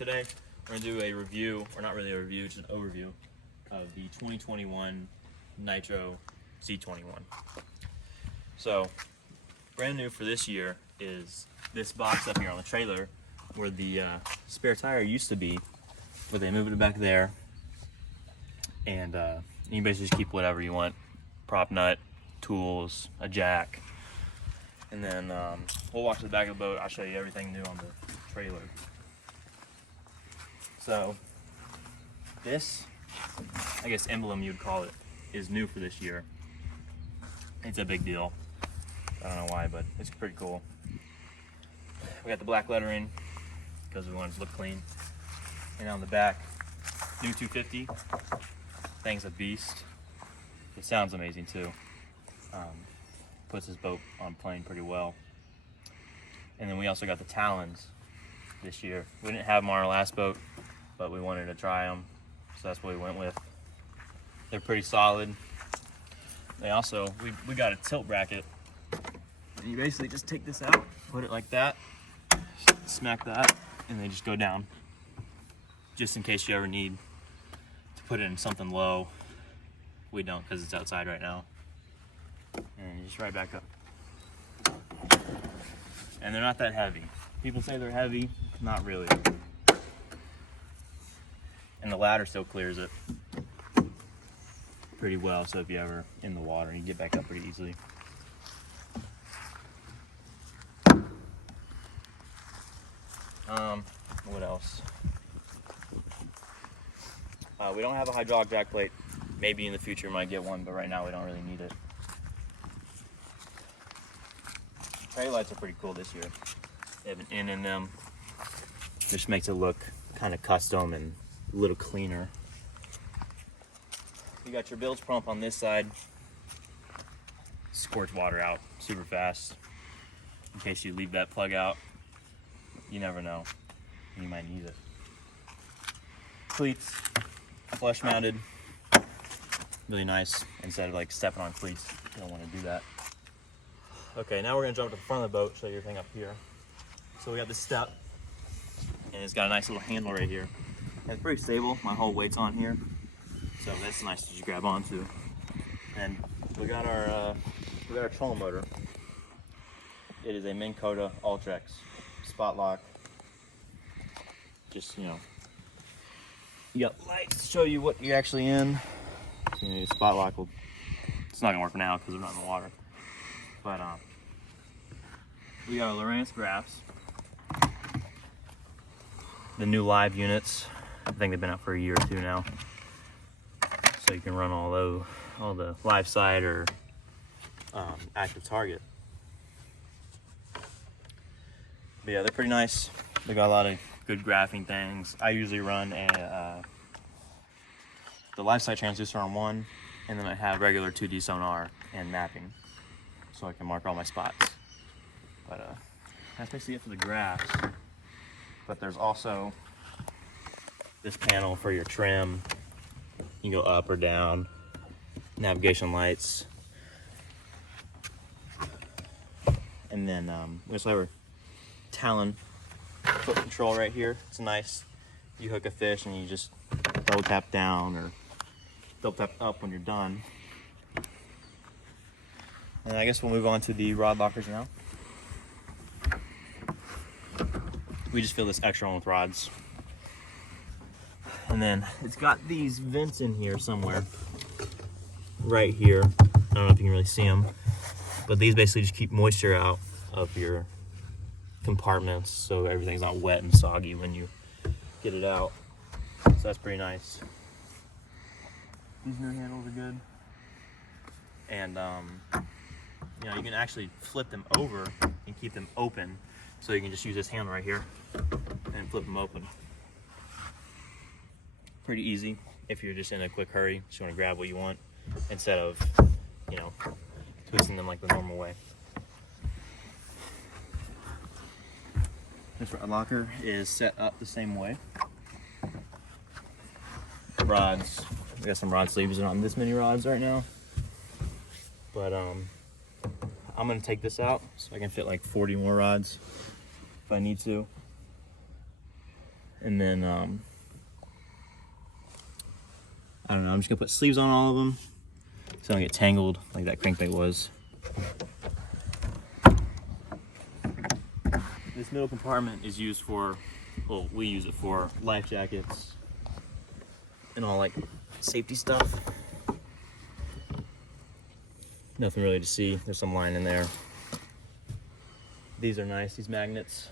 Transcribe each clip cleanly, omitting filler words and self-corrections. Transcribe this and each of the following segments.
today we're gonna do a review, or not really a review, just an overview of the 2021 Nitro Z21. So, brand new for this year is this box up here on the trailer where the spare tire used to be, where they moved it back there, and you basically just keep whatever you want, prop nut, tools, a jack, and then we'll walk to the back of the boat. I'll show you everything new on the trailer. So this, I guess emblem you'd call it, is new for this year. It's a big deal. I don't know why, but it's pretty cool. We got the black lettering because we wanted it to look clean. And on the back, new 250. Thing's a beast. It sounds amazing too. Puts this boat on plane pretty well. And then we also got the talons this year. We didn't have them on our last boat, but we wanted to try them, so that's what we went with. They're pretty solid. They also, we got a tilt bracket. And you basically just take this out, put it like that, smack that, and they just go down. Just in case you ever need to put it in something low. We don't, because it's outside right now. And you just ride back up. And they're not that heavy. People say they're heavy, not really. And the ladder still clears it pretty well, so if you're ever in the water, you get back up pretty easily. What else? We don't have a hydraulic jack plate. Maybe in the future we might get one, but right now we don't really need it. Trail lights are pretty cool this year. They have an N in them. Just makes it look kind of custom and a little cleaner. You got your bilge pump on this side. Squirts water out super fast. In case you leave that plug out, you never know. You might need it. Cleats, flush mounted. Really nice. Instead of like stepping on cleats, you don't want to do that. Okay, now we're gonna jump to the front of the boat, show you everything up here. So we got this step, and it's got a nice little handle right here. And it's pretty stable. My whole weight's on here, so that's nice to just grab onto. And we got our trolling motor. It is a Minn Kota Ultrex spot lock. Just, you know, you got lights to show you what you're actually in. So, you know, your spot lock will, it's not gonna work now because we're not in the water. But we got our Lowrance graphs. The new live units. I think they've been out for a year or two now. So you can run all the live side or active target. But yeah, they're pretty nice. They got a lot of good graphing things. I usually run the live side transducer on one, and then I have regular 2D sonar and mapping, so I can mark all my spots. But that's basically it for the graphs. But there's also this panel for your trim. You can go up or down, navigation lights, and then we also have our talon foot control right here. It's nice. You hook a fish and you just double tap down or double tap up when you're done. And I guess we'll move on to the rod lockers now. We just fill this extra one with rods. And then it's got these vents in here somewhere. Right here. I don't know if you can really see them. But these basically just keep moisture out of your compartments so everything's not wet and soggy when you get it out. So that's pretty nice. These new handles are good. And you know, you can actually flip them over and keep them open. So you can just use this handle right here and flip them open. Pretty easy if you're just in a quick hurry, just want to grab what you want instead of, you know, twisting them like the normal way. This rod locker is set up the same way. Rods, we got some rod sleeves on this many rods right now. But I'm gonna take this out so I can fit like 40 more rods if I need to. And then, I don't know, I'm just gonna put sleeves on all of them so I don't get tangled like that crankbait was. This middle compartment is used for, well, we use it for life jackets and all like safety stuff. Nothing really to see. There's some line in there. These are nice, these magnets.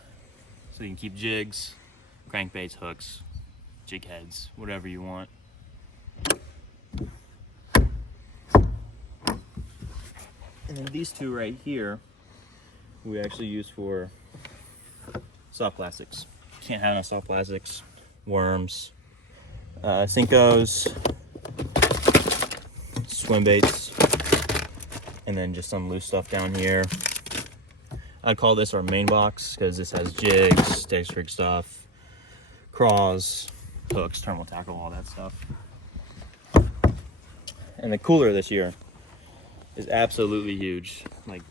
So you can keep jigs, crankbaits, hooks, jig heads, whatever you want. And then these two right here, we actually use for soft plastics. Can't have no soft plastics. Worms, Cincos, swim baits, and then just some loose stuff down here. I'd call this our main box because this has jigs, stakes rig stuff, craws, hooks, terminal tackle, all that stuff. And the cooler this year is absolutely huge. Like,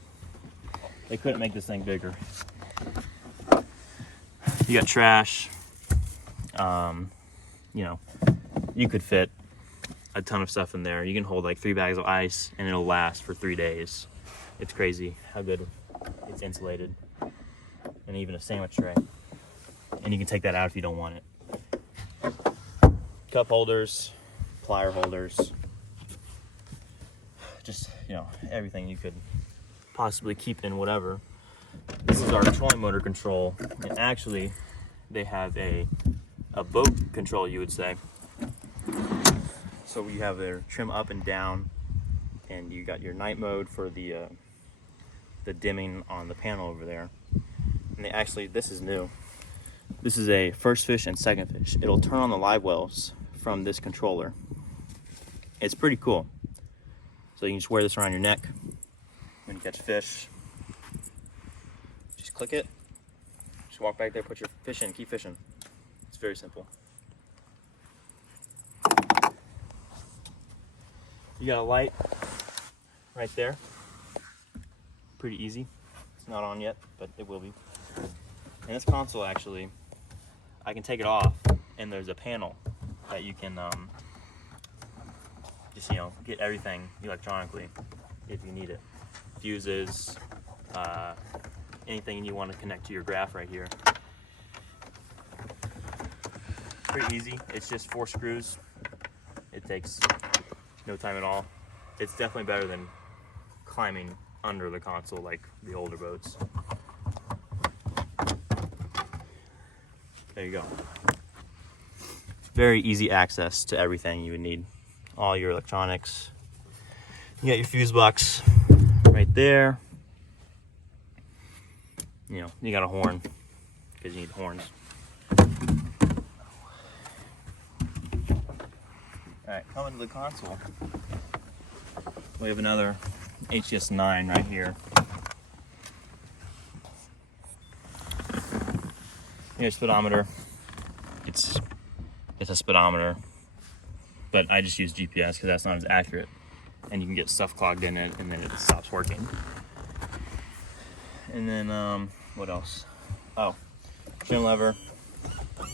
they couldn't make this thing bigger. You got trash. You know, you could fit a ton of stuff in there. You can hold like 3 bags of ice and it'll last for 3 days. It's crazy how good it's insulated. And even a sandwich tray. And you can take that out if you don't want it. Cup holders, plier holders, just, you know, everything you could possibly keep in whatever. This is our trolling motor control, and actually they have a boat control, you would say. So you have their trim up and down, and you got your night mode for the dimming on the panel over there. And they actually, this is new. This is a first fish and second fish. It'll turn on the live wells from this controller. It's pretty cool. So you can just wear this around your neck when you catch fish. Just click it, just walk back there, put your fish in, keep fishing. It's very simple. You got a light right there. Pretty easy. It's not on yet, but it will be. And this console actually, I can take it off and there's a panel that you can just, you know, get everything electronically if you need it. Fuses, anything you want to connect to your graph right here. Pretty easy. It's just 4 screws. It takes no time at all. It's definitely better than climbing under the console like the older boats. There you go. Very easy access to everything you would need. All your electronics. You got your fuse box right there. You know, you got a horn because you need horns. Alright, coming to the console, we have another HTS9 right here. Here's speedometer. It's a speedometer, but I just use GPS because that's not as accurate, and you can get stuff clogged in it and then it stops working. And then what else? Oh, trim lever. It's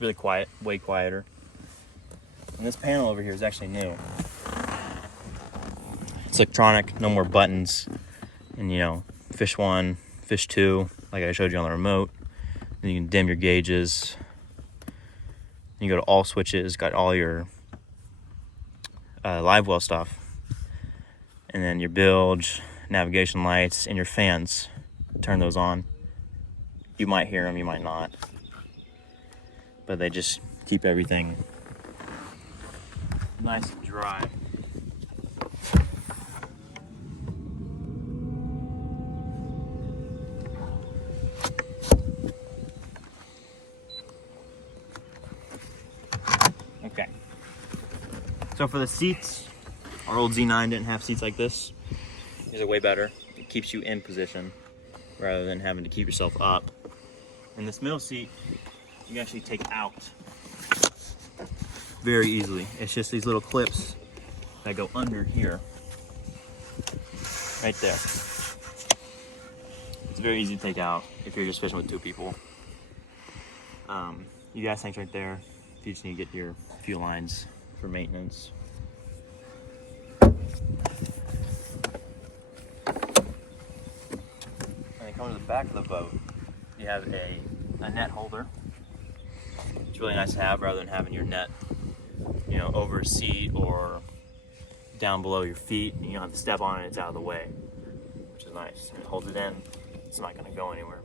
really quiet, way quieter. And this panel over here is actually new. It's electronic, no more buttons. And you know, fish 1, fish 2, like I showed you on the remote. Then you can dim your gauges. You go to all switches, got all your live well stuff. And then your bilge, navigation lights, and your fans. Turn those on. You might hear them, you might not. But they just keep everything nice and dry. Okay. So for the seats, our old Z9 didn't have seats like this. These are way better. It keeps you in position rather than having to keep yourself up. And this middle seat, you can actually take out very easily. It's just these little clips that go under here, right there. It's very easy to take out if you're just fishing with 2 people. You gas tanks right there. If you just need to get your fuel lines for maintenance. And then coming to the back of the boat, you have a net holder. It's really nice to have rather than having your net, you know, over a seat or down below your feet. You don't have to step on it, it's out of the way, which is nice. It holds it in, it's not going to go anywhere.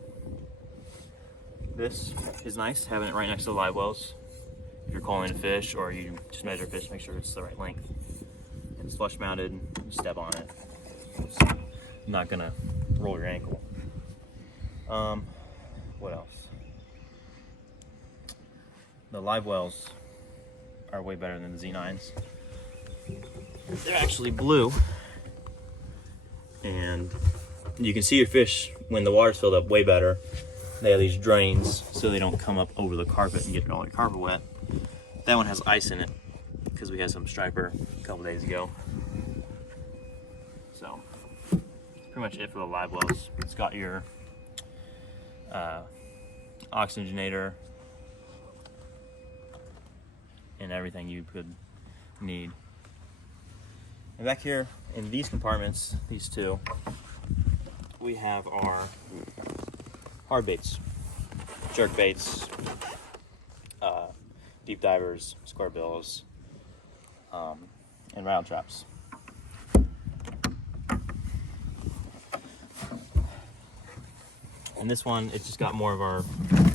This is nice, having it right next to the live wells. If you're calling a fish or you just measure fish, make sure it's the right length. It's flush mounted, you step on it. It's not gonna roll your ankle. What else? The live wells are way better than the Z9s. They're actually blue, and you can see your fish when the water's filled up way better. They have these drains so they don't come up over the carpet and get all your carpet wet. That one has ice in it because we had some striper a couple days ago. So, pretty much it for the live wells. It's got your oxygenator and everything you could need. And back here in these compartments, these two, we have our hard baits, jerk baits, deep divers, square bills, and rattle traps. And this one, it's just got more of our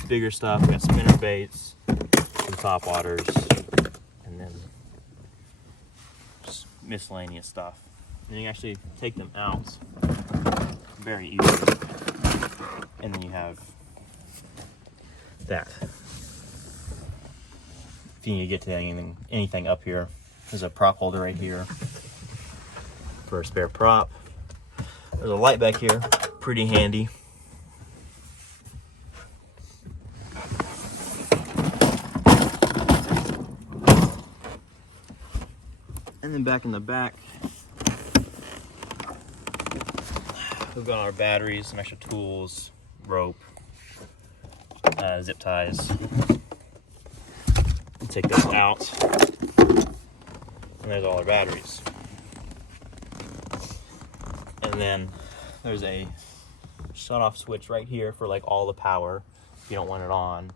bigger stuff. We got spinner baits, some top waters, and then just miscellaneous stuff. And you can actually take them out very easily. And then you have that. If you need to get to anything up here, there's a prop holder right here for a spare prop. There's a light back here, pretty handy. And then back in the back, we've got our batteries, some extra tools, rope, zip ties. You take those out, and there's all our batteries. And then there's a shut-off switch right here for like all the power if you don't want it on,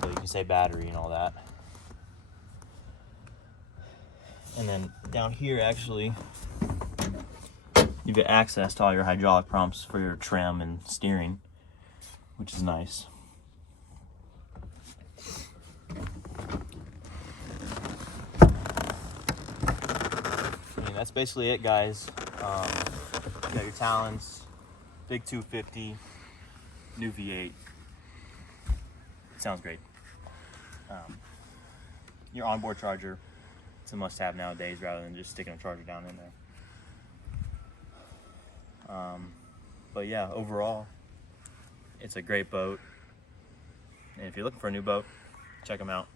so you can say battery and all that. And then down here, actually, you get access to all your hydraulic pumps for your trim and steering, which is nice. I mean, that's basically it, guys. You got your talons, big 250, new V8. It sounds great. Your onboard charger. It's a must-have nowadays rather than just sticking a charger down in there. But yeah, overall, it's a great boat. And if you're looking for a new boat, check them out.